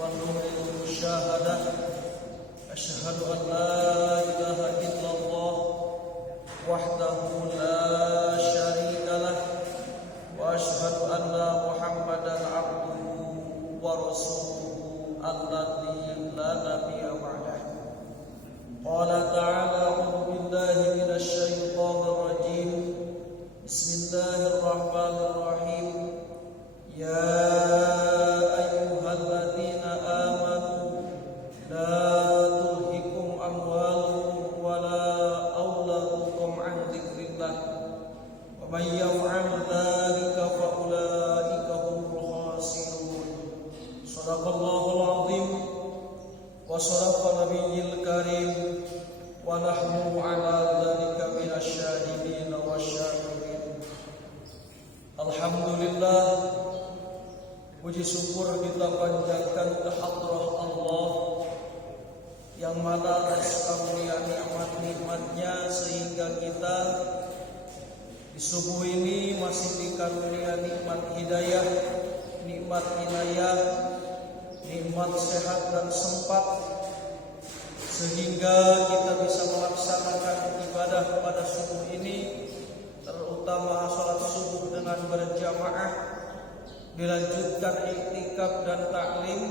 ونور المشاهدة أشهد أن لا إله إلا الله وحده لا شريك له وأشهد أن محمدا عبده ورسوله الذي لا نبي بعده. قال تعالى: أعوذ بالله من الشيطان الرجيم. بسم الله الرحمن الرحيم. يا أيها الذين آمنوا لا تلهكم أموالكم ولا أولادكم عن ذكر الله ومن يفعل ذلك فأولئك هم الخاسرون. صدق الله العظيم وصدق نبي الكريم ونحن على ذلك من الشاهدين والشاكرين. Alhamdulillah, puji syukur kita panjatkan ke hadrah Allah yang mana atas karunia nikmat-nikmatnya sehingga kita di subuh ini masih dikarunia nikmat hidayah, nikmat inayah, nikmat sehat dan sempat, sehingga kita bisa melaksanakan ibadah pada subuh ini, terutama salat subuh dengan berjamaah, dilanjutkan iktikaf dan taklim.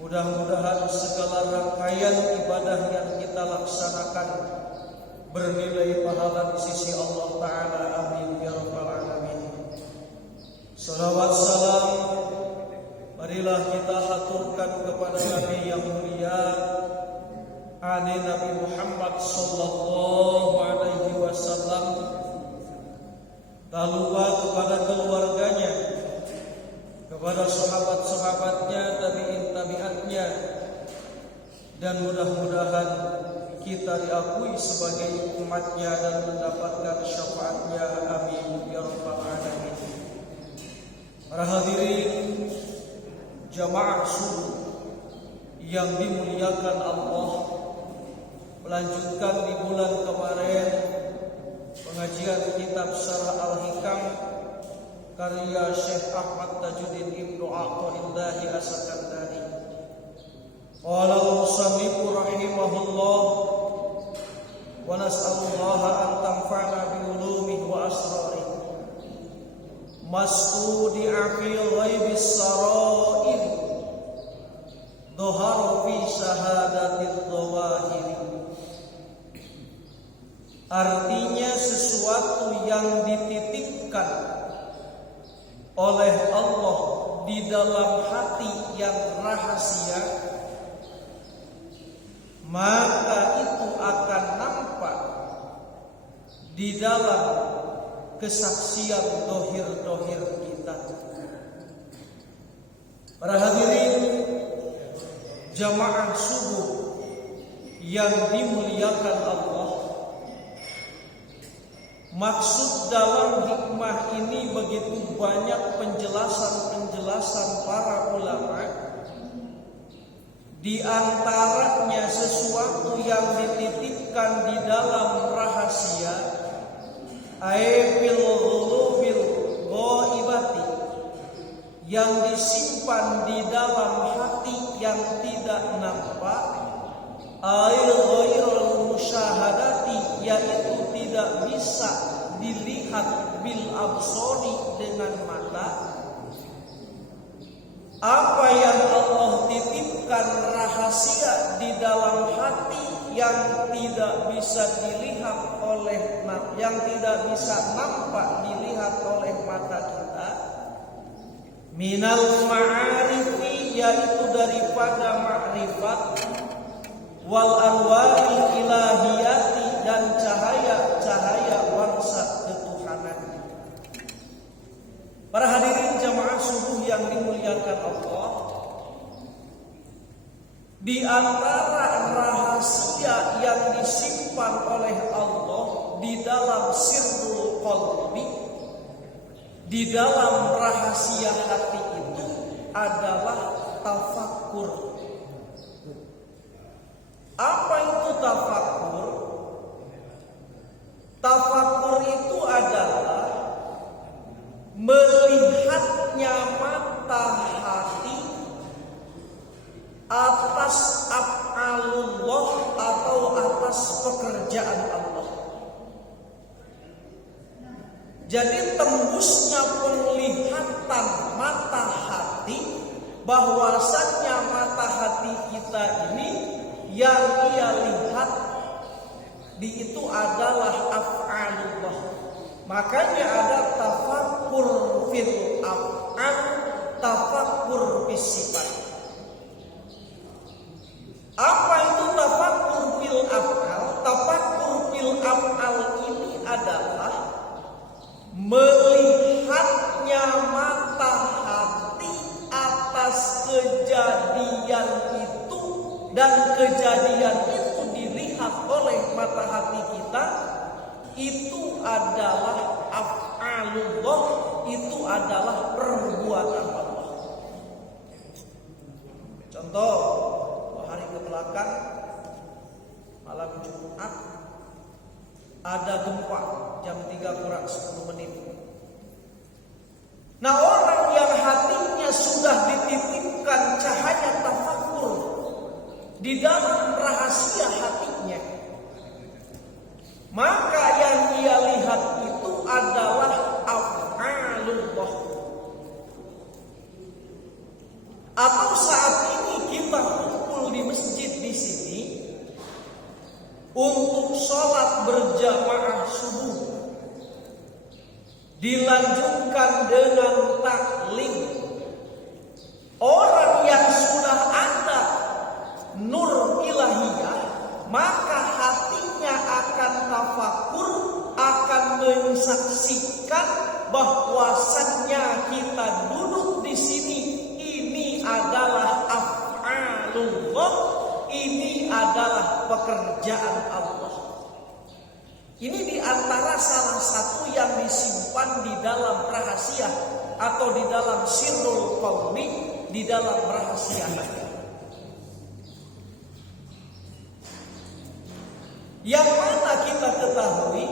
Mudah-mudahan segala rangkaian ibadah yang kita laksanakan bernilai pahala di sisi Allah Ta'ala. Amin ya rabbal alamin. Salawat salam marilah kita haturkan kepada Nabi yang mulia, Nabi Muhammad sallallahu alaihi wasallam, lalu kepada keluarganya, kepada sahabat-sahabatnya, tabi'in-tabi'atnya, dan mudah-mudahan kita diakui sebagai umatnya dan mendapatkan syafaatnya. Amin ya rabbal alamin. Para hadirin jamaah subuh yang dimuliakan Allah, melanjutkan di bulan kemarin pengajian kitab Syarah Al-Hikam karya Syekh Ahmad Tajuddin Ibnu Athaillah As-Sakandari. Qala al-musannifu rahimahullah wa nas'alullaha an tanfa'na bi ulumihi wa asrarihi mastudi'a fi ghaibis sarair dhahara fi syahadatil dhawahir. Artinya sesuatu yang dititipkan oleh Allah di dalam hati yang rahasia, maka itu akan nampak di dalam kesaksian dohir-dohir kita. Para hadirin jamaah subuh yang dimuliakan Allah, maksud dalam hikmah ini begitu banyak penjelasan-penjelasan para ulama. Di antaranya sesuatu yang dititipkan di dalam rahasia, aifil ghulubil ghaibati, yang disimpan di dalam hati yang tidak nampak, ghairul musyahadati, yaitu tidak bisa dilihat bil absori, dengan mata. Apa yang Allah titipkan rahasia di dalam hati yang tidak bisa dilihat oleh, yang tidak bisa nampak dilihat oleh mata kita, minal ma'arifi, yaitu daripada ma'rifat, wal anwari ilahiyati, dan cahaya-cahaya warsa ketuhanan. Para hadirin jamaah subuh yang dimuliakan Allah, di antara rahasia yang disimpan oleh Allah di dalam sirrul qalbi, di dalam rahasia hati itu adalah tafakkur. Apa itu tafakkur? Tafakkur itu adalah melihatnya mata hati Jadi tembusnya penglihatan mata hati, bahwasannya mata hati kita ini yang ia lihat itu adalah af'alullah. Makanya ada tafakkur fil af'al, tafakkur fis sifat. Apa itu tafakkur fil af'al? Tafakkur fil af'al ini adalah melihatnya mata hati atas kejadian itu, dan kejadian itu dilihat oleh mata hati kita, itu adalah af'alullah, itu adalah perbuatan Allah. Contoh, 2 hari ke belakang, malam Jumat, ada gempa jam 3 kurang 10 menit. Nah, orang yang hatinya sudah dititipkan cahaya tafakkur di dalam rahasia hatinya, maka yang ia lihat itu adalah af'alullah. Atau saat ini kita kumpul di masjid di sini untuk sholat berjamaah subuh, dilanjutkan dengan taklim. Orang yang sudah ada nur ilahiyah, maka hatinya akan tafakur, akan menyaksikan bahwasannya kita duduk di sini, ini adalah af'alullah, ini adalah pekerjaan Allah. Ini diantara salah satu yang disimpan di dalam rahasia atau di dalam sirrul qauli, di dalam rahasia hati. Yang mana kita ketahui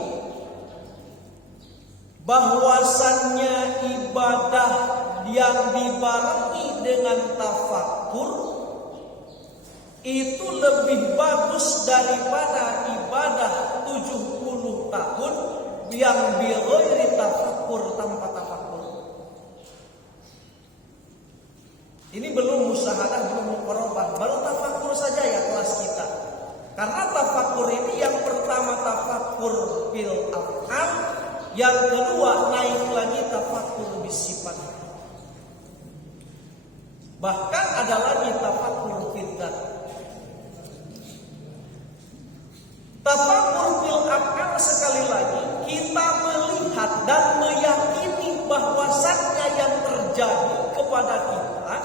bahwasannya ibadah yang dibarengi dengan tafakkur itu lebih bagus daripada ibadah 70 tahun yang bighairi tafakkur, tanpa tafakkur. Ini belum musyahadah, belum muqarabah, baru tafakkur saja ya kelas kita. Karena tafakkur ini yang pertama tafakkur fil af'al, yang kedua naik lagi tafakkur bis sifat. Bahkan ada lagi tafakkur fil dzat. Tafakkur fil af'al sekali lagi kita melihat dan meyakini bahwasannya yang terjadi kepada kita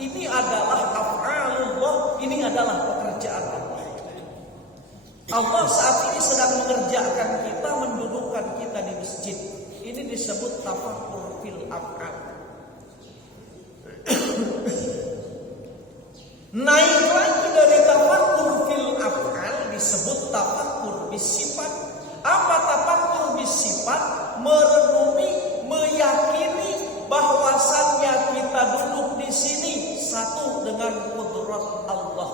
ini adalah af'alullah, ini adalah pekerjaan Allah. Allah saat ini sedang mengerjakan kita, mendudukkan kita di masjid. Ini disebut tafakkur fil af'al. Naik lagi dari tafakkur fil af'al disebut tafakkur bis sifat. Apa tafakkur bis sifat? Merenungi, meyakini bahwasannya kita duduk di sini, satu dengan kudrat Allah,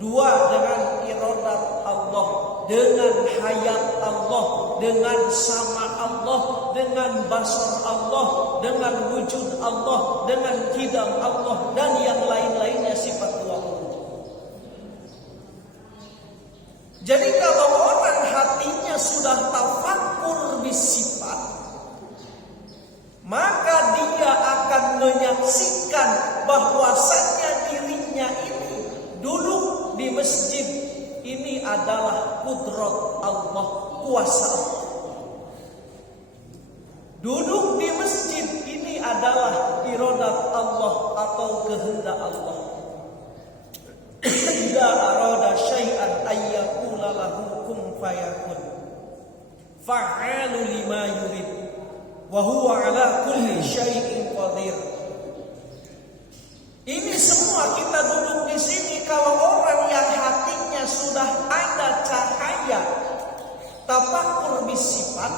dua dengan iradat Allah, dengan hayat Allah, dengan sama Allah, dengan basar Allah, dengan wujud Allah, dengan qidam Allah, dan yang lain-lainnya sifat Allah. Jadi kalau orang hatinya sudah tafakkur bis sifat, maka dia akan menyaksikan bahwasannya dirinya ini duduk di masjid, ini adalah kudrat Allah, kuasa Allah. Duduk di masjid ini adalah iradat Allah atau kehendak Allah. Idza arada syai'an ayyaqula lahu kun fayakun. Fa'alu lima yurid. Wa huwa ala kulli syai'in qadir. Ini semua kita duduk di sini, kalau orang yang hatinya sudah ada cahaya tafakkur bis sifat,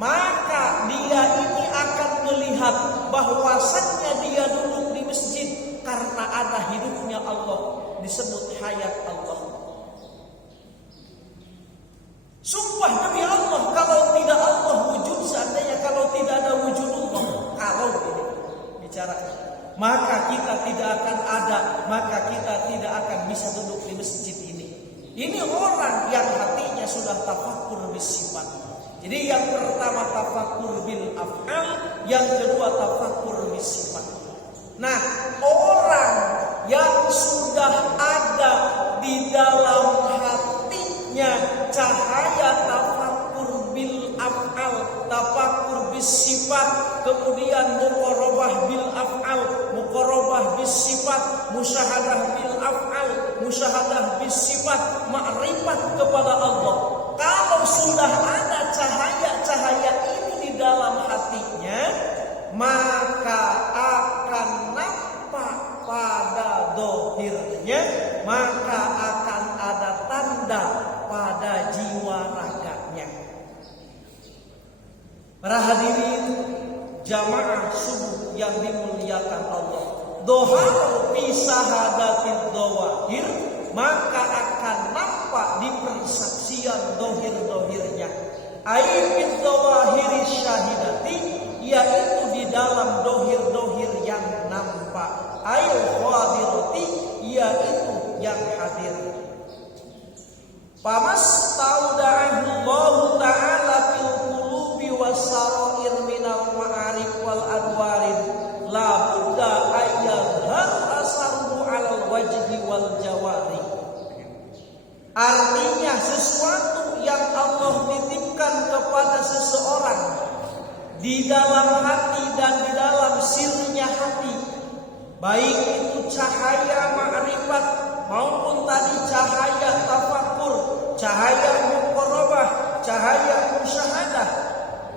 maka dia ini akan melihat bahwasannya dia duduk di masjid karena ada hidupnya Allah, disebut hayat Allah. Sumpah demi Allah, kalau tidak Allah wujud, seandainya kalau Ini orang yang hatinya sudah tafakkur bis sifat. Jadi yang pertama tafakkur bil af'al, yang kedua tafakkur bis sifat. Nah, orang yang sudah ada di dalam hatinya cahaya tafakkur bil af'al, tafakkur bis sifat, kemudian muqarabah bil af'al, muqarabah bis sifat, musyahadah bil af'al, musyahadah bis sifat, makrifat kepada Allah. Kalau sudah ada cahaya-cahaya ini di dalam hatinya, maka akan nampak pada dohirnya, maka akan ada tanda pada jiwa raganya. Para hadirin jamaah subuh yang dimuliakan Allah, dohar fi sahadatil dawahir, maka akan nampak di persaksian dohir-dohirnya. Aibid dawahiri syahidati, yaitu di dalam dohir-dohir yang nampak. Ail khadirati, yaitu yang hadir. Famas tauda'ahu Allah ta'ala fil qulubi was-sarair minal ma'arif wal adwarin, la budda ayyadhar asaruhu 'alal wajhi wal jawari. Artinya sesuatu yang Allah titipkan kepada seseorang di dalam hati dan di dalam sirnya hati, baik itu cahaya ma'rifat maupun tadi cahaya tafakkur, cahaya muqarabah, cahaya musyahadah,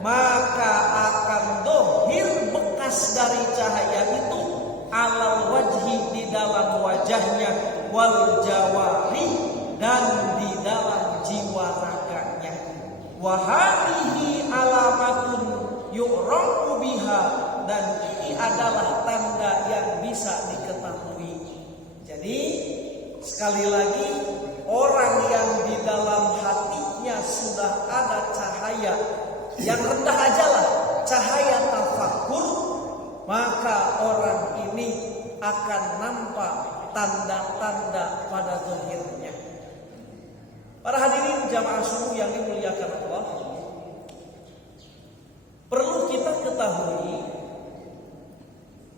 maka akan dohir bekas dari cahaya itu alal wajhi, di dalam wajahnya, wal jawari, dan di dalam jiwa raganya. Wa hadhihi alamatun yu'rafu biha, dan ini adalah tanda yang bisa diketahui. Jadi sekali lagi, orang yang di dalam hatinya sudah ada cahaya, yang rendah ajalah cahaya tafakkur, maka orang ini akan nampak tanda-tanda pada zahirnya. Para hadirin jamaah subuh yang dimuliakan Allah, perlu kita ketahui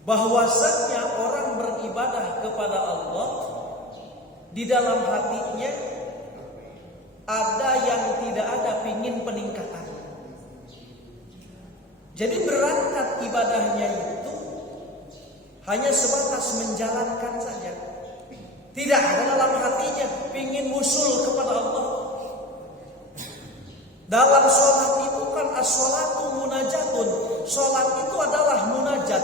bahwasanya orang beribadah kepada Allah, di dalam hatinya ada yang tidak ada pingin peningkatan. Jadi berangkat ibadahnya itu hanya sebatas menjalankan saja. Tidak ada dalam hatinya pingin musul kepada Allah. Dalam sholat itu kan as-sholatu munajatun. Sholat itu adalah munajat.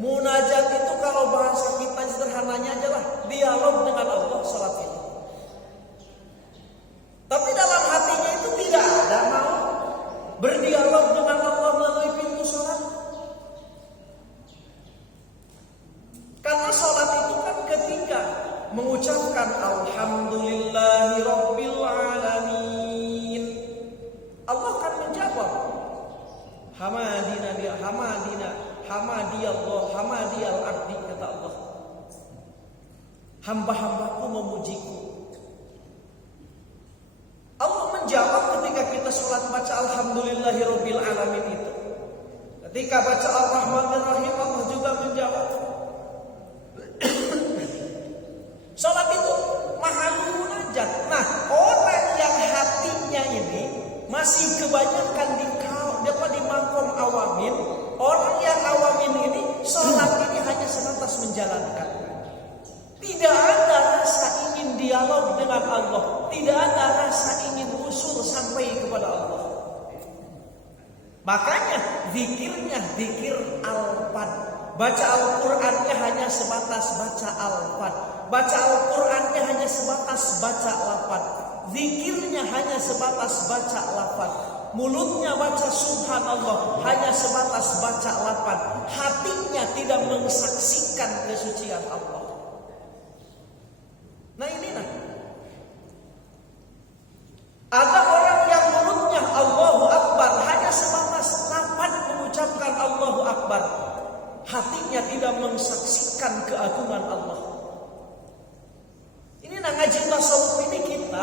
Munajat itu kalau bahasa kita sederhananya adalah dialog dengan Allah, sholat itu. Tapi dalam hatinya itu tidak ada mau berdialog dengan Allah melalui pintu sholat. Karena sholat itu kan ketika mengucapkan alhamdulillahi rabbil alamin, Allah akan menjawab hamadina hamadiyallah hamadiyal abdi, kata Allah, hamba-hambaku memujiku. Allah menjawab ketika kita sholat baca alhamdulillahi rabbil alamin itu. Ketika baca ar-rahmanir rahim, Allah juga menjawab. Sholat itu mahalul munajat. Nah, orang yang hatinya ini masih kebanyakan di makom awamin, orang yang awamin ini sholat ini hanya sebatas menjalankan. Tidak ada rasa ingin dialog dengan Allah, tidak ada rasa ingin usul sampai kepada Allah. Makanya zikirnya zikir al-fad. Baca Al-Qur'annya hanya sebatas baca al-fad. Baca Al-Qur'annya hanya sebatas baca lafaz. Zikirnya hanya sebatas baca lafaz. Mulutnya baca subhanallah hanya sebatas baca lafaz. Hatinya tidak mensaksikan kesucian Allah. Nah ini ada orang yang mulutnya Allahu Akbar hanya sebatas lafaz mengucapkan Allahu Akbar. Hatinya tidak mensaksikan keagungan Allah. Ini ngaji tasawuf ini kita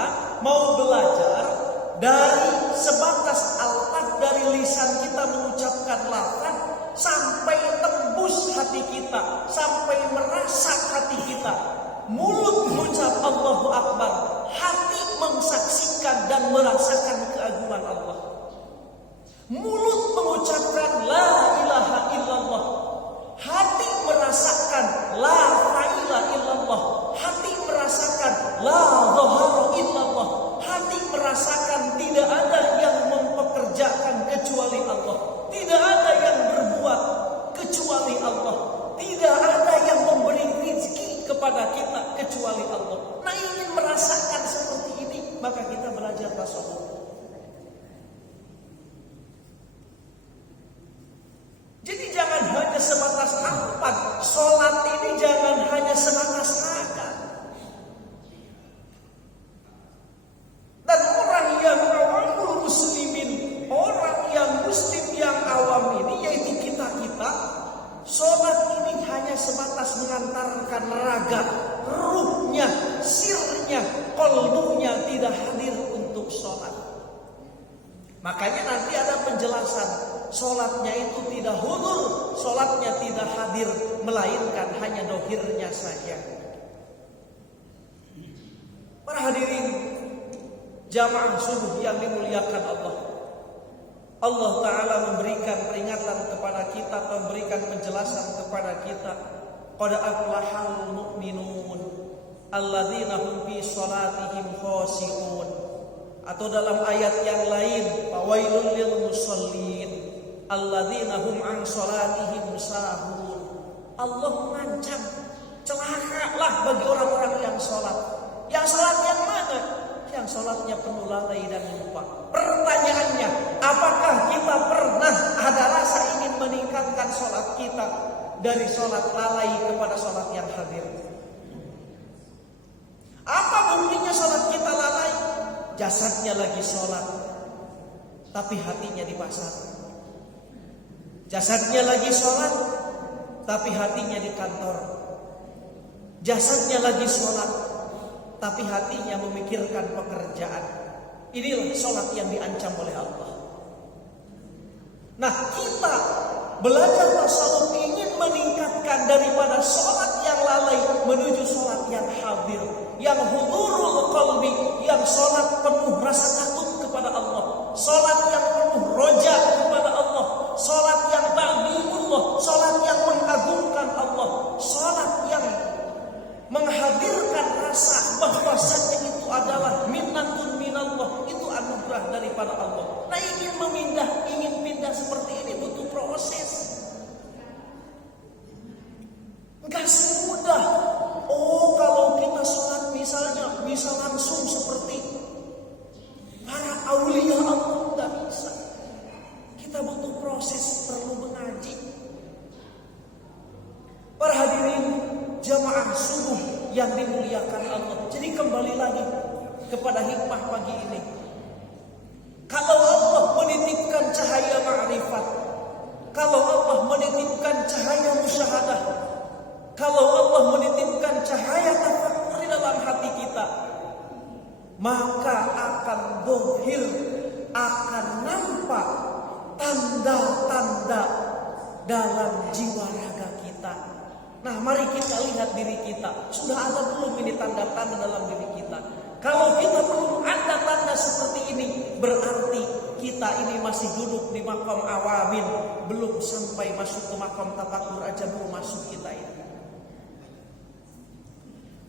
mulut mengucap Allahu Akbar, hati mensaksikan dan merasakan keagungan Allah. Mulut mengucapkan la ilaha illallah, hati merasakan la ilaha illallah, hati merasakan la dhahara illallah, hati merasakan tidak ada yang mempekerjakan kecuali Allah, tidak ada yang berbuat kecuali Allah, tidak ada yang memberi rezeki kepada kita kecuali Allah. Nah, ingin merasakan seperti ini, maka kita belajar tasawuf. Jadi jangan hanya sebatas hampan, sholat ini jangan hanya sebatas raga. Dan orang yang awamul muslimin, orang yang muslim yang awam ini, yaitu kita, sholat ini hanya sebatas mengantarkan raga, ruhnya, sirnya, qalbunya tidak hadir untuk sholat. Makanya nanti ada penjelasan, sholatnya itu tidak hudur, sholatnya tidak hadir, melainkan hanya dohirnya saja. Para hadirin jamaah subuh yang dimuliakan Allah, Allah Ta'ala memberikan peringatan kepada kita, memberikan penjelasan kepada kita. Qad aflahal mu'minun alladzina hum fi sholatihim khashi'un. Atau dalam ayat yang lain, fawailul lil musallin alladzina hum an sholatihim sahun. Allah mengancam, celakalah bagi orang-orang yang sholat. Yang sholat yang mana? Yang sholatnya penuh lalai dan lupa. Pertanyaannya, apakah kita pernah ada rasa ingin meningkatkan sholat kita dari sholat lalai kepada sholat yang hadir? Apa buktinya sholat kita lalai? Jasadnya lagi sholat, tapi hatinya di pasar. Jasadnya lagi sholat, tapi hatinya di kantor. Jasadnya lagi sholat, tapi hatinya memikirkan pekerjaan. Inilah sholat yang diancam oleh Allah. Nah, kita belajar tasawuf ingin meningkatkan daripada sholat yang lalai menuju sholat yang hadir, yang hudurul qalbi, yang sholat penuh rasa takut kepada Allah, sholat yang penuh roja kepada Allah, sholat yang ta'zimullah, sholat yang mengagungkan Allah, sholat yang menghadirkan rasa bahwasanya itu adalah minnatun minallah, itu anugerah daripada Allah. Nah, ingin pindah seperti ini butuh proses. Enggak semudah. Oh, kalau kita sholat misalnya bisa langsung seperti para aulia Allah, enggak bisa. Kita butuh proses, perlu mengaji. Para hadirin jamaah subuh yang dimuliakan Allah. Jadi kembali lagi kepada hikmah pagi ini. Kalau Allah menitipkan cahaya ma'rifat, kalau Allah menitipkan cahaya musyahadah, kalau Allah menitipkan cahaya tafakkur di dalam hati kita, maka akan dohir, akan nampak tanda-tanda dalam jiwa raga kita. Nah, mari kita lihat diri kita. Sudah ada belum ini tanda-tanda dalam diri kita? Kalau kita belum ada tanda seperti ini, berarti kita ini masih duduk di maqam awamin, belum sampai masuk ke maqam tafakkur aja belum masuk kita ini.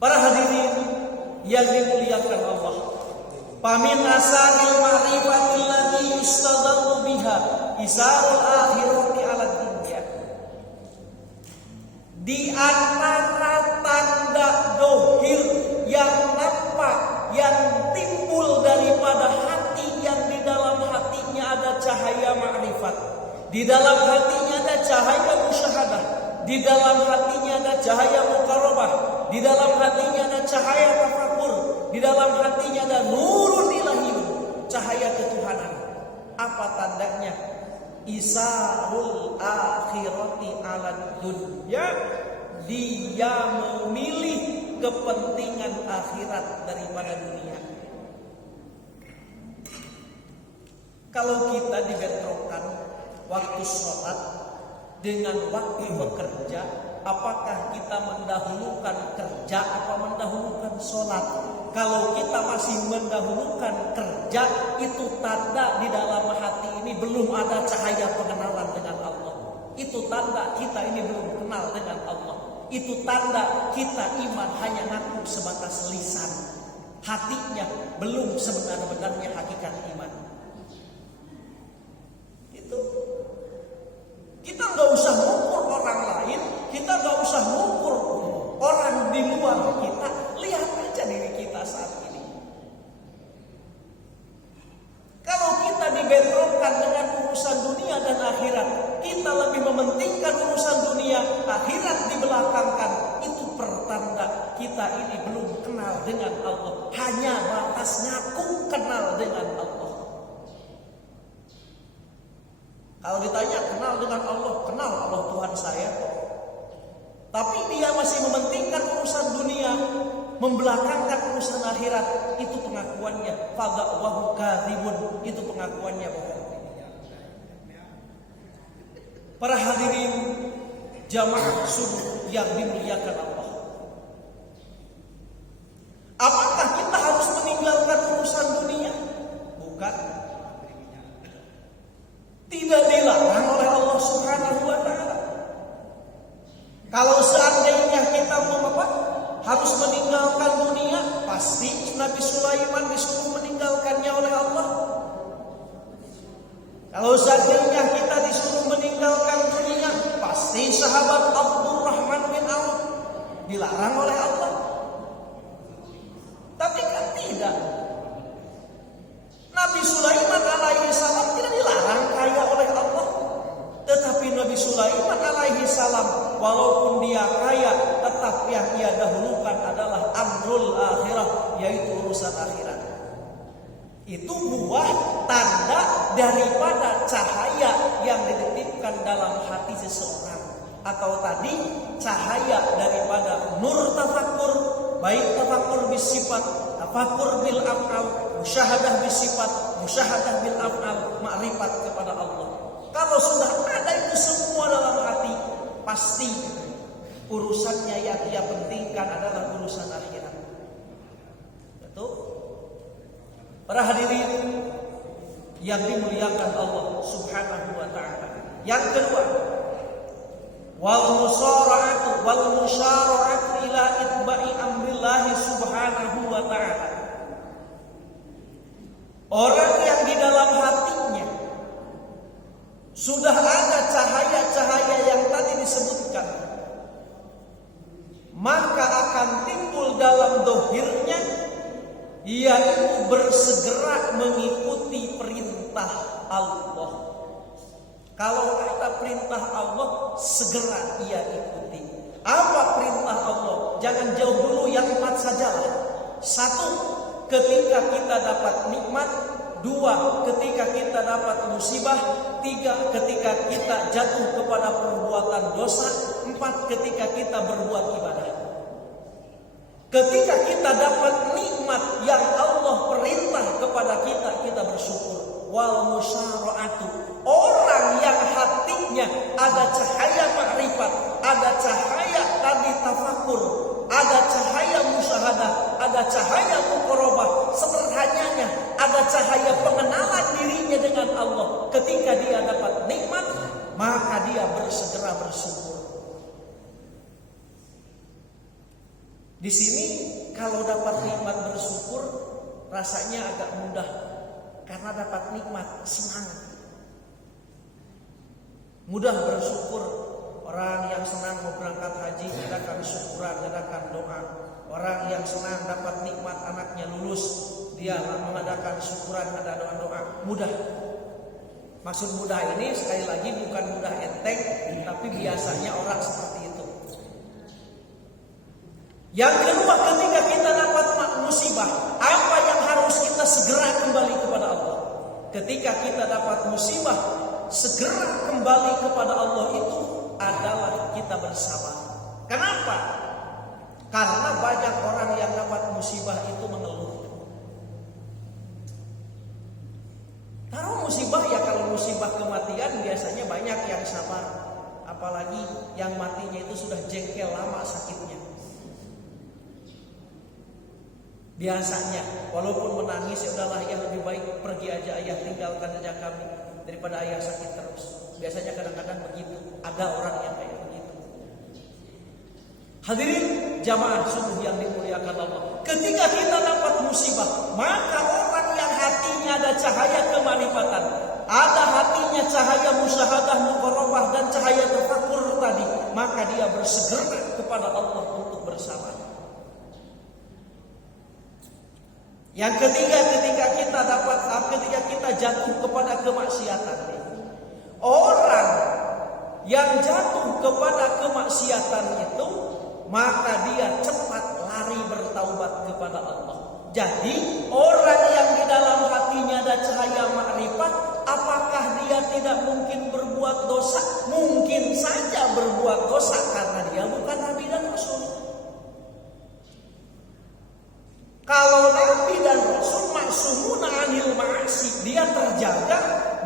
Para hadirin yang dimuliakan Allah, pamin asaril ma'rifatil ladzi yustadallu biha isarul akhirati ala dunya. Di antara tanda dohir yang nampak, yang timbul daripada hati yang di dalam hatinya ada cahaya ma'rifat, di dalam hatinya ada cahaya musyahadah, di dalam hatinya ada cahaya muqarabah, di dalam hatinya ada cahaya tafakkur, di dalam hatinya ada nurun ilahiyun, cahaya ketuhanan. Apa tandanya? Isarul akhirati ala dunya. Dia memilih kepentingan akhirat daripada dunia. Kalau kita dibentrokkan waktu sholat dengan waktu bekerja, apakah kita mendahulukan kerja apa mendahulukan sholat? Kalau kita masih mendahulukan kerja, itu tanda di dalam hati ini belum ada cahaya pengenalan dengan Allah. Itu tanda kita ini belum kenal dengan Allah. Itu tanda kita iman hanya ngaku sebatas lisan. Hatinya belum sebenar-benarnya hakikat iman. Itu kita nggak usah mengukur orang lain, kita nggak usah mengukur orang di luar kita. Lihat aja diri kita saat ini. Kalau kita dibentrokkan dengan urusan dunia dan akhirat, kita lebih mementingkan urusan dunia, akhirat dibelakangkan. Itu pertanda kita ini belum kenal dengan Allah. Hanya batas ngaku kenal dengan Allah. Kalau ditanya kenal dengan Allah, kenal Allah Tuhan saya kok. Tapi dia masih mementingkan urusan dunia, membelakangkan urusan akhirat. Itu pengakuannya fada'wahu kadzibun. Itu pengakuannya bohong. Para hadirin jamaah subuh yang dimuliakan Allah. Apakah kita harus meninggalkan urusan dunia? Bukan. Tidak dilarang oleh Allah Subhanahu wa taala. Kalau seandainya kita harus meninggalkan dunia, pasti Nabi Sulaiman disuruh meninggalkannya oleh Allah. Kalau seandainya kita disuruh meninggalkan dunia, pasti sahabat Abdurrahman bin Auf dilarang oleh Allah. Tapi kan tidak. Nabi Sulaiman alaihi salam tidak dilarang kaya oleh Allah. Tetapi Nabi Sulaiman alaihi salam walaupun dia kaya, tetap yang ia dahulukan adalah amrul akhirah, yaitu urusan akhirat. Itu buah tanda daripada cahaya yang dititipkan dalam hati seseorang. Atau tadi cahaya daripada nur tafakkur, baik tafakkur bisifat, tafakkur bil af'al, musyahadah bisifat, musyahadah bil af'al, makrifat kepada Allah. Kalau sudah ada itu semua dalam hati, pasti urusannya yang ia pentingkan adalah urusan akhirat. Betul? Para hadirin yang dimuliakan Allah Subhanahu wa taala. Yang kedua, wal musara'atu wal musyara'atu ila itba'i amrillah Subhanahu wa taala. Orang yang di dalam hatinya sudah ada cahaya-cahaya yang tadi disebutkan, maka akan timbul dalam dohirnya, yaitu bersegera mengikuti perintah Allah. Kalau ada perintah Allah, segera ia ikuti. Apa perintah Allah? Jangan jauh dulu, yang 4 sajalah. 1, ketika kita dapat nikmat. 2, ketika kita dapat musibah. 3, ketika kita jatuh kepada perbuatan dosa. 4, ketika kita berbuat ibadah. Ketika kita dapat nikmat yang Allah perintah kepada kita, kita bersyukur. Wal musyara'atu, orang yang hatinya ada cahaya makrifat, ada cahaya tadi tafakur, ada cahaya musyahadah, ada cahaya muqarabah, sederhananya ada cahaya pengenalan dirinya dengan Allah. Ketika dia dapat nikmat, maka dia bersegera bersyukur. Di sini kalau dapat nikmat bersyukur rasanya agak mudah, karena dapat nikmat senang. Mudah bersyukur. Orang yang senang mau berangkat haji adakan syukuran, adakan doa. Orang yang senang dapat nikmat anaknya lulus, dia mengadakan syukuran, ada doa-doa. Mudah. Maksud mudah ini sekali lagi bukan mudah enteng, tapi biasanya orang seperti itu. Yang kedua, ketika kita dapat musibah, apa yang harus kita segera kembali kepada Allah? Ketika kita dapat musibah, segera kembali kepada Allah itu adalah kita bersabar. Kenapa? Karena banyak orang yang dapat musibah itu mengeluh. Taruh musibah ya, kalau musibah kematian biasanya banyak yang sabar. apalagi yang matinya itu sudah jengkel lama sakitnya. Biasanya walaupun menangis, ya udahlah ya, lebih baik pergi aja ayah, tinggalkan aja kami daripada ayah sakit terus. Biasanya kadang-kadang begitu, ada orang yang kayak begitu. Hadirin jamaah subuh yang dimuliakan Allah, ketika kita dapat musibah, maka orang yang hatinya ada cahaya kemarifatan, ada hatinya cahaya musyahadah, muqarabah, dan cahaya tafakkur tadi, maka dia bersegera kepada Allah untuk bersabar. Yang ketiga, ketika kita jatuh kepada kemaksiatan, orang yang jatuh kepada kemaksiatan itu, maka dia cepat lari bertaubat kepada Allah. Jadi orang yang di dalam hatinya ada cahaya makrifat, apakah dia tidak mungkin berbuat dosa? Mungkin saja berbuat dosa karena dia bukan Nabi dan Rasul. Kalau Nabi dan Rasul maksumuna anil ma'asi, dia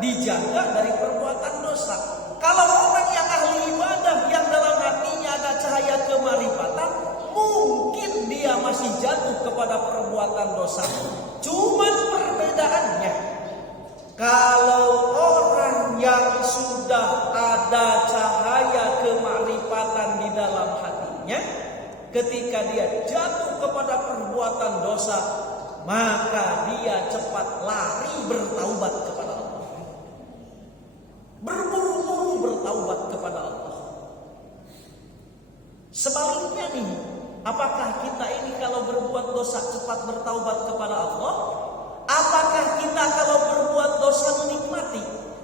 dijaga dari perbuatan dosa. Kalau orang yang ahli ibadah, yang dalam hatinya ada cahaya kemarifatan, mungkin dia masih jatuh kepada perbuatan dosa. Cuman perbedaannya, kalau orang yang sudah ada cahaya kemarifatan di dalam hatinya, ketika dia jatuh kepada perbuatan dosa, maka dia cepat lari bertaubat kepada Allah. Berburu-buru bertaubat kepada Allah. Sebaliknya nih, apakah kita ini kalau berbuat dosa cepat bertaubat kepada Allah? Apakah kita kalau berbuat dosa menikmati?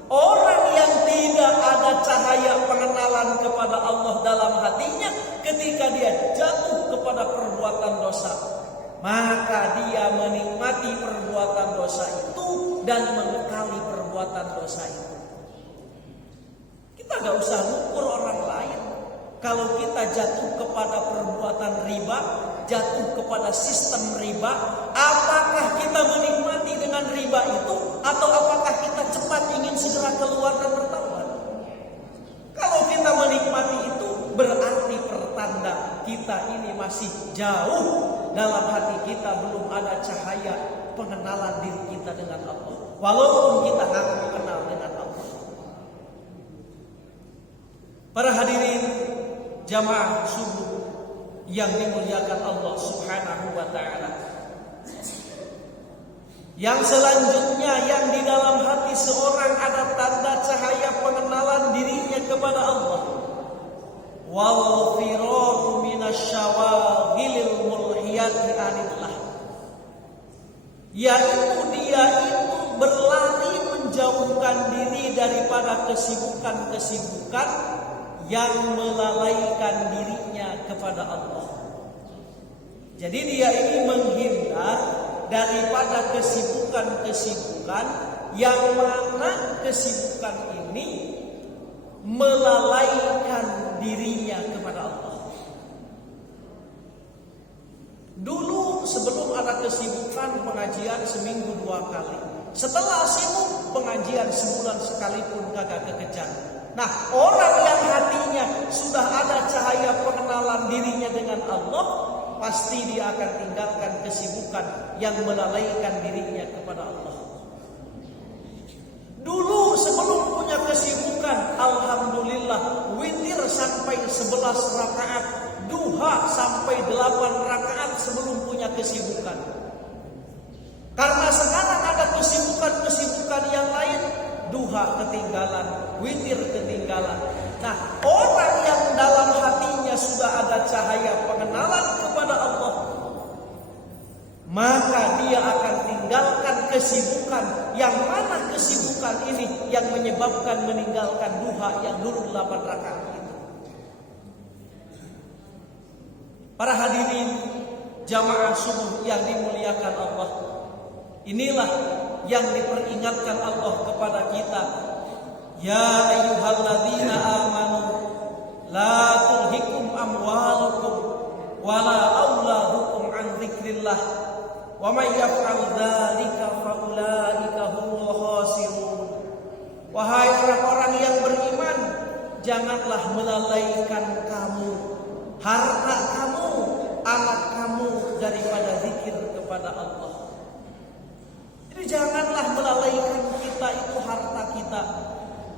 Orang yang tidak ada cahaya pengenalan kepada Allah dalam hatinya, ketika dia jatuh kepada perbuatan dosa, maka dia menikmati perbuatan dosa itu dan mengekali perbuatan dosa itu. Kita gak usah ngukur orang lain. Kalau kita jatuh kepada perbuatan riba, jatuh kepada sistem riba, apakah kita menikmati dengan riba itu, atau apakah kita cepat ingin segera keluar dan bertaubat? Kalau kita menikmati itu, berarti pertanda kita ini masih jauh, dalam hati kita belum ada cahaya pengenalan diri kita dengan Allah, walaupun kita ngaku kenal dengan Allah. Para hadirin jamaah subuh yang dimuliakan Allah Subhanahu wa ta'ala, yang selanjutnya, yang di dalam hati seorang ada tanda cahaya pengenalan dirinya kepada Allah, wal firaru minasyawagilil mulhiyati anillah, yaitu dia itu berlari menjauhkan diri daripada kesibukan-kesibukan yang melalaikan dirinya kepada Allah. Jadi dia ini menghindar daripada kesibukan-kesibukan yang mana kesibukan ini melalaikan dirinya kepada Allah. Dulu sebelum ada kesibukan pengajian seminggu 2 kali, setelah sibuk pengajian sebulan sekalipun kagak kekejar. Nah, orang yang hatinya sudah ada cahaya pengenalan dirinya dengan Allah, pasti dia akan tinggalkan kesibukan yang melalaikan dirinya kepada Allah. Dulu sebelum punya kesibukan, alhamdulillah, witir sampai 11 rakaat, duha sampai 8 rakaat sebelum punya kesibukan. Karena sekarang ada kesibukan-kesibukan yang lain, duha ketinggalan, witir ketinggalan. Nah, orang yang dalam hatinya sudah ada cahaya pengenalan kepada Allah, maka dia akan tinggalkan kesibukan, yang mana kesibukan ini yang menyebabkan meninggalkan duha yang dulu 8 rakaat itu. Para hadirin jamaah subuh yang dimuliakan Allah, inilah yang diperingatkan Allah kepada kita. Ya ayyuhalladzina amanu la tulhikum amwalukum wala auladukum an dzikrillah wa may yaf'al dzalika fa ulaika humul khasirun. Wahai orang-orang yang beriman, janganlah melalaikan kamu harta kamu, anak kamu daripada zikir kepada Allah. Jadi janganlah melalaikan kita itu harta kita.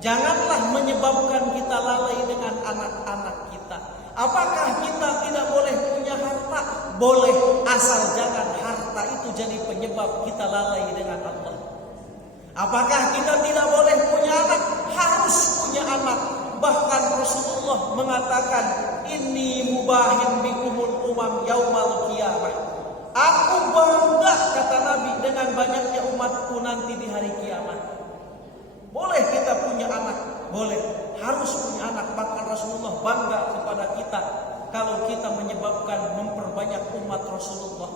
Janganlah menyebabkan kita lalai dengan anak-anak kita. Apakah kita tidak boleh punya harta? Boleh, asal jangan harta itu jadi penyebab kita lalai dengan Allah. Apakah kita tidak boleh punya anak? Harus punya anak. Bahkan Rasulullah mengatakan, inni mubahin bikumul umam yaumal qiyamah. Aku bangga, kata Nabi, dengan banyaknya umatku nanti di hari kiamat. Boleh kita punya anak, boleh, harus punya anak. Bahkan Rasulullah bangga kepada kita kalau kita menyebabkan memperbanyak umat Rasulullah.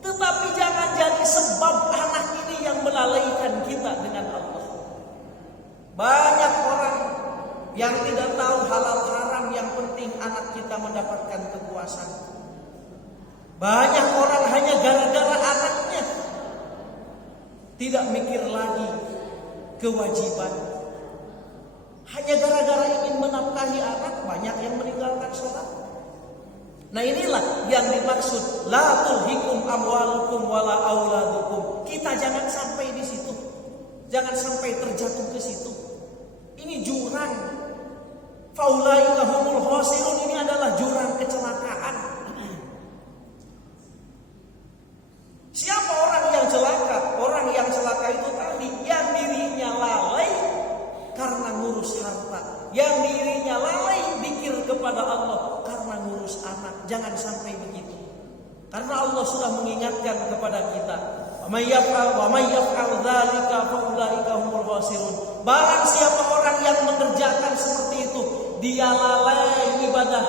Tetapi jangan jadi sebab anak ini yang melalaikan kita dengan Allah. Banyak orang yang tidak tahu halal haram, yang penting anak kita mendapatkan kepuasan. Banyak orang hanya gara-gara anaknya tidak mikir lagi kewajiban. Hanya gara-gara ingin menafkahi anak, banyak yang meninggalkan sholat. Nah inilah yang dimaksud la tulhikum amwalukum wala auladukum. Kita jangan sampai di situ. Jangan sampai terjatuh ke situ. Ini jurang. Faulaika humul khasirun, ini adalah jurang kecelakaan. Siapa orang yang celaka? Orang yang celaka itu tadi yang dirinya lalai karena ngurus harta, yang dirinya lalai zikir kepada Allah karena ngurus anak. Jangan sampai begitu. Karena Allah sudah mengingatkan kepada kita, wa may yaf'al dzalika fa ulaika humul khasirun. Barang siapa orang yang mengerjakan seperti itu, dia lalai ibadah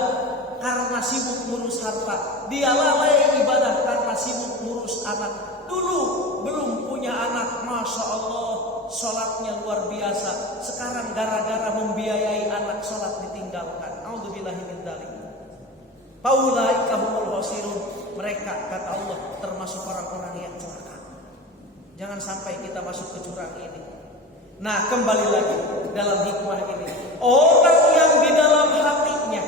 karena sibuk ngurus harta. Dia lalai ibadah karena sibuk ngurus anak. Dulu belum punya anak, Masya Allah, sholatnya luar biasa. Sekarang gara-gara membiayai anak, sholat ditinggalkan. A'udzubillahi min dzalik. Faulaika humul khasirun. Mereka, kata Allah, termasuk orang-orang yang celaka. Jangan sampai kita masuk ke jurang ini. Nah, kembali lagi dalam hikmah ini. Orang yang di dalam hatinya,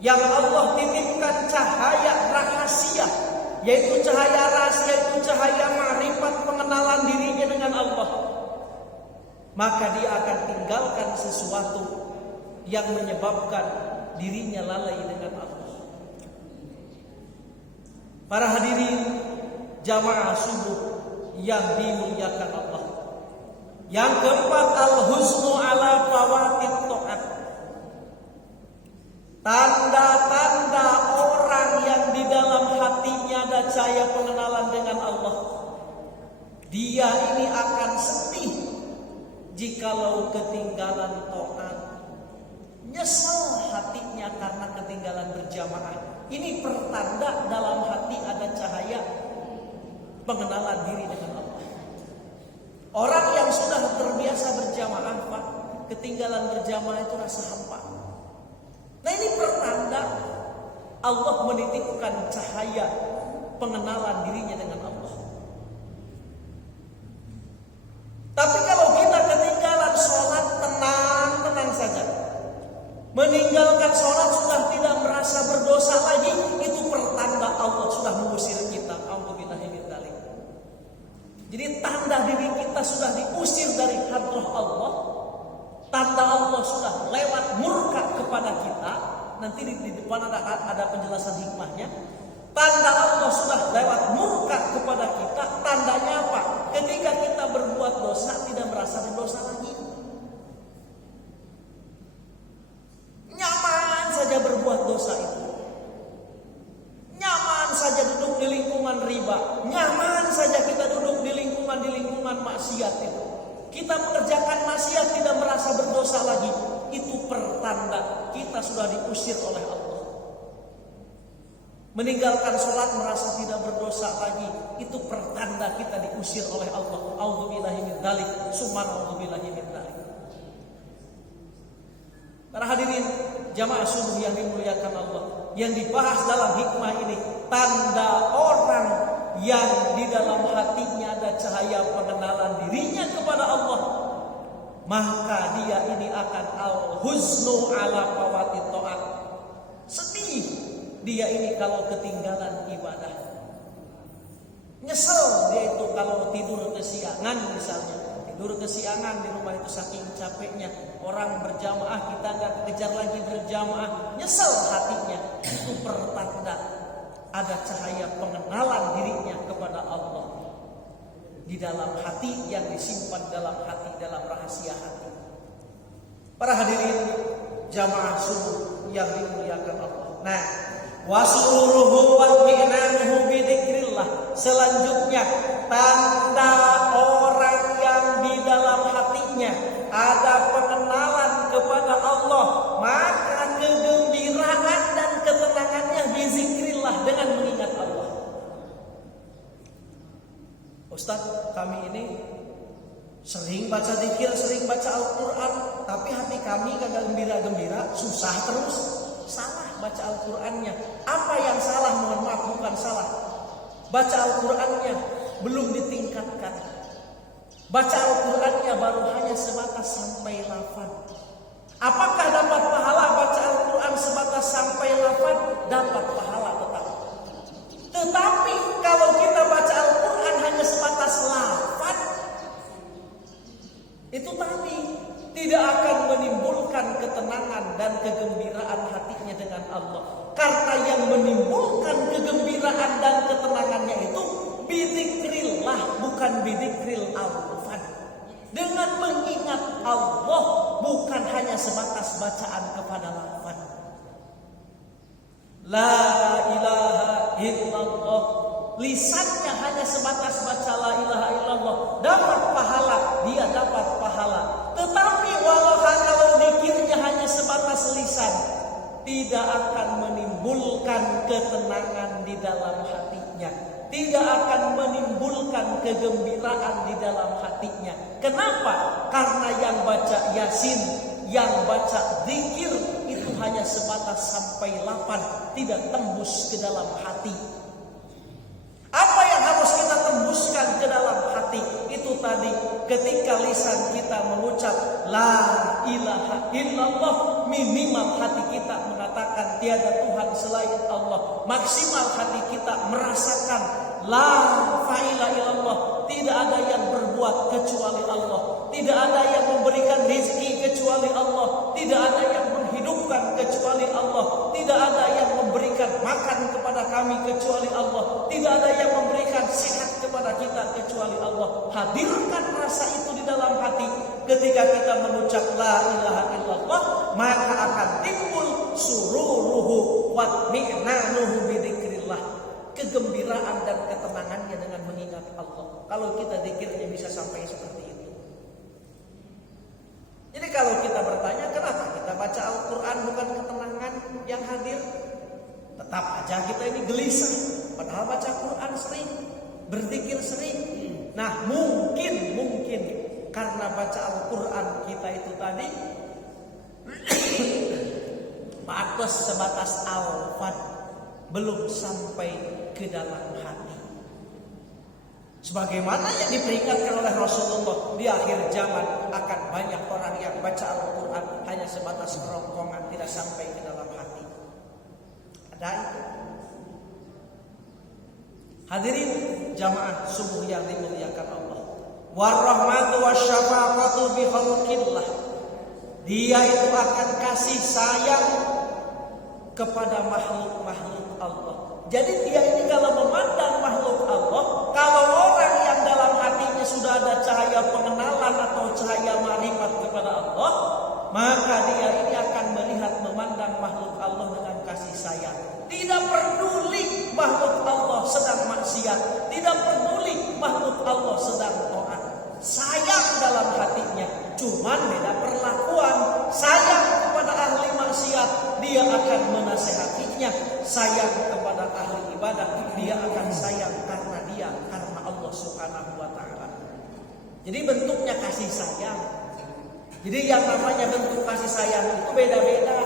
yang Allah titipkan cahaya rahasia, yaitu cahaya rahasia, itu cahaya ma'rifat, pengenalan dirinya dengan Allah, maka dia akan tinggalkan sesuatu yang menyebabkan dirinya lalai dengan Allah. Para hadirin jamaah subuh yang dimuliakan Allah. Yang keempat, al-huznu ala fawatit ta'at. Tanda-tanda orang yang di dalam hatinya ada cahaya pengenalan dengan Allah. Dia ini akan sedih jikalau ketinggalan ta'at. Nyesel hatinya karena ketinggalan berjamaah. Ini pertanda dalam hati ada cahaya pengenalan diri dengan Allah. Orang yang sudah terbiasa berjamaah, Pak, ketinggalan berjamaah itu rasa hampa. Nah ini pertanda Allah menitipkan cahaya pengenalan dirinya dengan Allah. Tapi kalau kita ketinggalan sholat, tenang saja. Meninggalkan sholat sudah tidak merasa berdosa lagi, itu pertanda Allah sudah mengusir kita. A'udzubillahi min dzalik. Jadi tanda diri kita sudah diusir dari hadrah Allah. Tanda Allah sudah lewat murka kepada kita. Nanti di depan ada penjelasan hikmahnya. Tanda Allah sudah lewat murka kepada kita. Tandanya apa? Ketika kita berbuat dosa tidak merasa berdosa lagi. Nyaman saja berbuat dosa itu. Nyaman saja duduk di lingkungan riba. Nyaman saja kita duduk di lingkungan maksiat itu. Kita mengerjakan maksiat tidak merasa berdosa lagi. Itu pertanda kita sudah diusir oleh Allah. Meninggalkan sholat merasa tidak berdosa lagi, itu pertanda kita diusir oleh Allah. A'udzubillahi min dzalik, summa a'udzubillahi min dzalik. Para hadirin jamaah subuh yang dimuliakan Allah, yang dibahas dalam hikmah ini, tanda orang yang di dalam hatinya ada cahaya pengenalan dirinya kepada Allah, maka dia ini akan al-huznu ala fawati ta'at. Sedih dia ini kalau ketinggalan ibadah. Nyesel dia itu kalau tidur kesiangan misalnya. Tidur kesiangan di rumah itu saking capeknya. Orang berjamaah kita nggak kejar lagi berjamaah. Nyesel hatinya. Itu pertanda ada cahaya pengenalan dirinya kepada Allah di dalam hati, yang disimpan dalam hati, dalam rahasia hati. Para hadirin jamaah subuh yang dimuliakan Allah. Nah, wasururuhu wa mi'nanuhu bidzikrillah. Selanjutnya tanda orang yang di dalam hatinya ada pengenalan kepada Allah, maka kegembiraan dan ketenangannya bizikrillah, dengan mengingat Allah. Ustaz, kami ini sering baca zikir, sering baca Al-Quran, tapi hati kami kagak gembira-gembira, susah terus. Salah baca Al-Qurannya. Apa yang salah? Mohon maaf, bukan salah. Baca Al-Qurannya belum ditingkatkan. Baca Al-Qurannya baru hanya sebatas sampai lafaz. Apakah dapat pahala baca Al-Quran sebatas sampai lafaz? Dapat pahala tetap. Tetapi kalau kita baca Al-Quran hanya sebatas lafaz, itu tadi tidak akan menimbulkan ketenangan dan kegembiraan hatinya dengan Allah. Karena yang menimbulkan kegembiraan dan ketenangannya itu bidzikrillah, bukan bidzikril alfan. Dengan mengingat Allah, bukan hanya sebatas bacaan kepada lafaz. La ilaha illallah, lisannya hanya sebatas baca la ilaha illallah, dapat pahala, dia dapat pahala. Tetapi walau kalau zikirnya hanya sebatas lisan, tidak akan menimbulkan ketenangan di dalam hatinya, tidak akan menimbulkan kegembiraan di dalam hatinya. Kenapa? Karena yang baca Yasin, yang baca zikir itu hanya sebatas sampai lafaz, tidak tembus ke dalam hati. Apa yang harus kita tembuskan ke dalam hati? Itu tadi, ketika lisan kita mengucap la ilaha illallah, minimal hati kita mengatakan tiada Tuhan selain Allah. Maksimal hati kita merasakan la ilaha illallah, tidak ada yang berbuat kecuali Allah, tidak ada yang memberikan rezeki kecuali Allah, tidak ada yang menghidupkan kecuali Allah, tidak ada yang memberikan makan kepada kami kecuali Allah, tidak ada yang memberikan sehat kepada kita kecuali Allah. Hadirkan rasa itu di dalam hati. Ketika kita mengucap la ilaha illallah, maka akan timbul sururuhu wa mi'nanuhu bidzikrillah, kegembiraan dan ketenangannya dengan mengingat Allah. Kalau kita zikirnya bisa sampai seperti itu. Jadi kalau kita bertanya kenapa kita baca Al-Quran bukan ketenangan yang hadir, tetap aja kita ini gelisah. Padahal baca Quran sering, berzikir sering. Nah mungkin karena baca Al-Quran kita itu tadi batas sebatas al-fat, belum sampai ke dalam hati. Sebagaimana yang diperingatkan oleh Rasulullah, di akhir zaman akan banyak orang yang baca Al-Quran hanya sebatas kerongkongan, tidak sampai ke dalam hati. Ada itu. Hadirin jamaah subuh yang dimuliakan Allah. Warahmatu wasyafaqatu bi khalqillah. Dia itu akan kasih sayang kepada makhluk-makhluk Allah. Jadi dia ini kalau memandang makhluk Allah, kalau orang yang dalam hatinya sudah ada cahaya pengenalan atau cahaya makrifat kepada Allah, maka dia ini akan melihat memandang makhluk Allah dengan kasih sayang. Tidak peduli makhluk Allah sedang maksiat, tidak peduli makhluk Allah sedang taat. Sayang dalam hatinya, cuman beda perlakuan. Sayang kepada ahli maksiat, dia akan menasehatinya. Sayang kepada ahli ibadah, dia akan sayang karena Allah Subhanahu wa ta'ala. Jadi bentuknya kasih sayang. Jadi yang namanya bentuk kasih sayang itu beda-beda.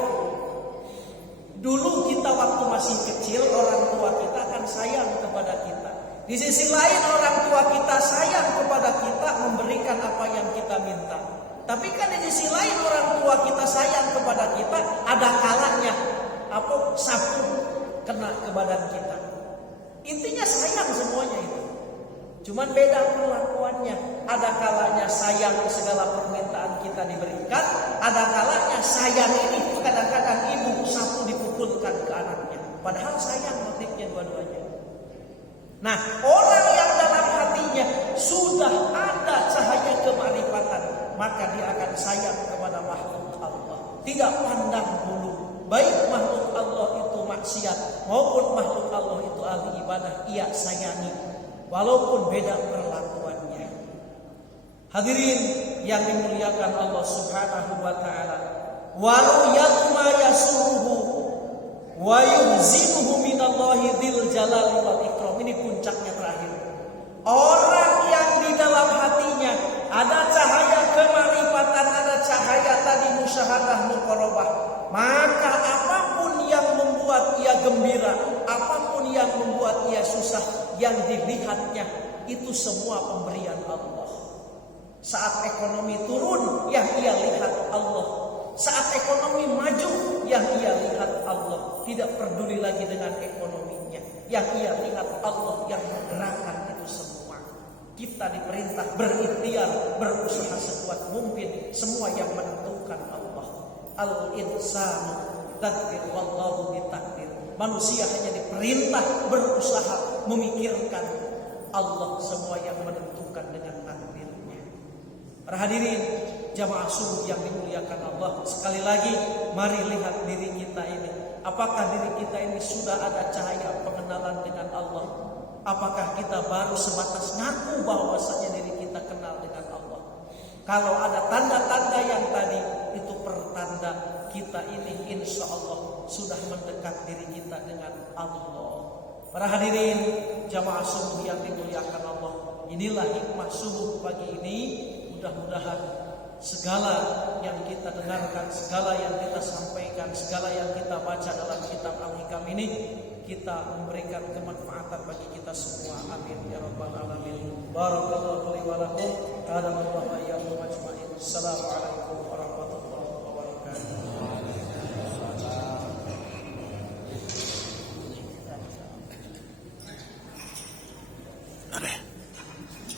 Dulu kita waktu masih kecil, orang tua kita akan sayang kepada kita. Di sisi lain orang tua kita sayang kepada kita, memberikan apa yang kita minta. Tapi kan di sisi lain orang tua kita sayang kepada kita, ada kalanya sapu kena ke badan kita. Intinya sayang semuanya itu. Cuman beda perlakuannya. Ada kalanya sayang segala permintaan kita diberikan, ada kalanya sayang ini kadang-kadang ibu sapu dipukulkan ke anaknya. Padahal sayang motifnya dua-duanya. Nah, orang yang dalam hatinya sudah ada cahaya kemarifatan, maka dia akan sayang kepada makhluk Allah. Tidak pandang bulu. Baik makhluk Allah itu maksiat maupun makhluk Allah itu ahli ibadah, ia sayangi walaupun beda perlakuannya. Hadirin yang dimuliakan Allah Subhanahu wa taala, walau yatma yasuruhu wa yuzinuhu minallahi dzil jalali wal ikram. Ini puncaknya terakhir. Orang yang di dalam hatinya ada cahaya kemarifatan, ada cahaya tadi musyahadah muqarabah, maka apapun yang membuat ia gembira, apapun yang membuat ia susah, yang dilihatnya itu semua pemberian Allah. Saat ekonomi turun, yang ia lihat Allah. Saat ekonomi maju, yang ia lihat Allah. Tidak peduli lagi dengan ekonominya. Yang ia lihat Allah yang menggerakkan itu semua. Kita diperintah berikhtiar, berusaha sekuat mungkin. Semua yang menentukan Allah. Al-insanu tadbir wallahu bitakdir. Manusia hanya diperintah berusaha memikirkan Allah, semua yang menentukan dengan takdirnya. Para hadirin jamaah subuh yang dimuliakan Allah, sekali lagi mari lihat diri kita ini. Apakah diri kita ini sudah ada cahaya pengenalan dengan Allah? Apakah kita baru sebatas ngaku bahwasanya diri kita kenal dengan Allah? Kalau ada tanda-tanda yang tadi, itu pertanda kita ini insya Allah sudah mendekat diri kita dengan Allah. Para hadirin jamaah subuh yang dimuliakan Allah, inilah hikmah subuh pagi ini. Mudah-mudahan segala yang kita dengarkan, segala yang kita sampaikan, segala yang kita baca dalam kitab Al-Hikam ini, kita memberikan kemanfaatan bagi kita semua. Amin ya rabbal alamin. Barakallahu li wa lakum. Assalamualaikum warahmatullahi wabarakatuh.